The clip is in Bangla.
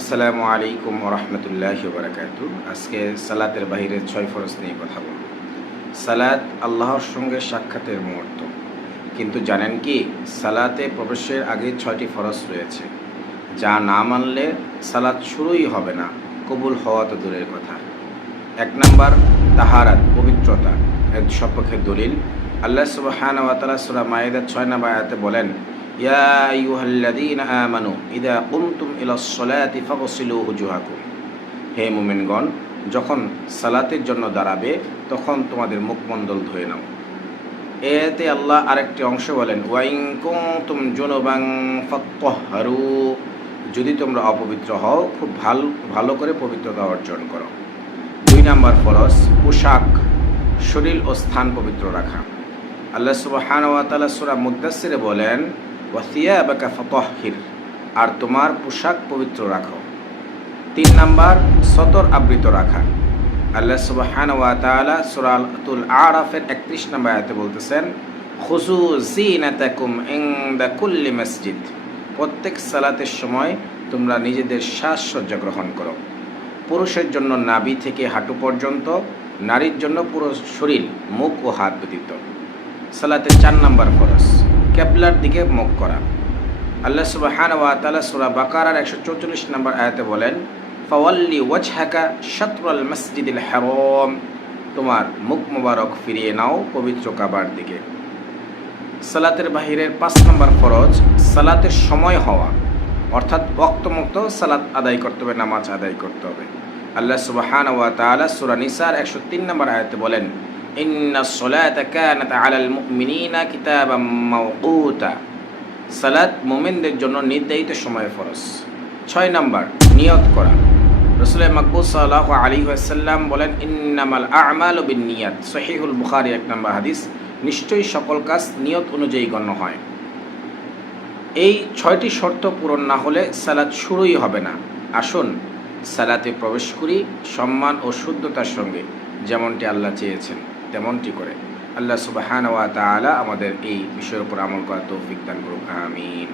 আসসালামু আলাইকুম রহমতুল্লাহ বারাকাত আজকে সালাতের বাহিরে ছয় ফরজ নিয়ে কথা বলব। সালাত আল্লাহর সঙ্গে সাক্ষাতের মুহূর্ত। কিন্তু জানেন কি, সালাতে প্রবেশের আগে ছয়টি ফরজ রয়েছে। যা না মানলে সালাত শুরুই হবে না, কবুল হওয়া তো দূরের কথা। এক নম্বর, তাহারাত, পবিত্রতা। এর সপক্ষে দলিল, আল্লাহ সুবহান ওয়া তাআলা সূরা মাইদা 6 নম্বর আয়াতে বলেন ইয়া আইয়ুহাল্লাযীনা আমানু ইযা কুমতুম ইলাস সালাতি ফাগসিলু ওজুহাকুম হে মুমিনগণ, যখন সালাতের জন্য দাঁড়াবে, তখন তোমাদের মুখমণ্ডল ধুয়ে নাও। এতে আল্লাহ আরেকটি অংশ বলেন, ওয়াইন কুমতুম জুনুবাং ফাত্তাহহারু। যদি তোমরা অপবিত্র হও, খুব ভালো ভালো করে পবিত্রতা অর্জন করো। দুই নাম্বার ফরজ, পোশাক, শরীর ও স্থান পবিত্র রাখা। আল্লাহ সুবহান ওয়া তাআলা সূরা মুদ্দাসসিরে বলেন ওয়াসিয়াবাকা ফাতাহহির আর তোমার পোশাক পবিত্র রাখো। তিন নাম্বার, সতর আবৃত রাখা। আল্লাহ সুবহান ওয়া তাআলা সূরাতুল আরাফের 31 নম্বর আয়াতে বলতেছেন খুসু জিনাতাকুম ইনদা কুল্লি মসজিদ। প্রত্যেক সালাতের সময় তোমরা নিজেদের সাজসজ্জা গ্রহণ করো। পুরুষের জন্য নাভি থেকে হাঁটু পর্যন্ত, নারীর জন্য পুরো শরীর, মুখ ও হাত ব্যতীত। সালাতে চার নাম্বার ফরজ। ক্যাবলার দিকে মুখ করা। আল্লাহ সুবাহান ওয়া তাআলা সূরা বাকারার একশো চৌচল্লিশ নম্বর আয়াতে বলেন, ফাওয়াল্লি ওয়াজহাকা শাতরাল মসজিদুল হারাম। তোমার মুখ মোবারক ফিরিয়ে নাও পবিত্র কাবার দিকে। সালাতের বাহিরের পাঁচ নম্বর ফরজ, সালাতের সময় হওয়া। অর্থাৎ ওয়াক্তমুক্ত সালাত আদায় করতে হবে, নামাজ আদায় করতে হবে। আল্লাহ সুবাহান ওয়া তাআলা সূরা নিসার একশো তিন নম্বর আয়াতে বলেন ইন্না সলাত কানাত আলাল মুমিনিনা কিতাবাম মাওকুতা। সালাত মোমেনদের জন্য নির্ধারিত সময় ফরজ। ছয় নাম্বার, নিয়ত করা। রসুল মকবুল আলী আসাল্লাম বলেন, ইন্নামাল আমাল বিন নিয়াত সহিহুল বুখারি এক নম্বর হাদিস, নিশ্চয়ই সকল কাজ নিয়ত অনুযায়ী গণ্য হয়। এই ছয়টি শর্ত পূরণ না হলে সালাদ শুরুই হবে না। আসুন, সালাতে প্রবেশ করি সম্মান ও শুদ্ধতার সঙ্গে, যেমনটি আল্লাহ চেয়েছেন। তেমনটি করে। আল্লাহ সুবাহান ওয়া তালা আমাদের এই বিষয়ের উপর আমল করা তৌফিক দান করুক, আমিন।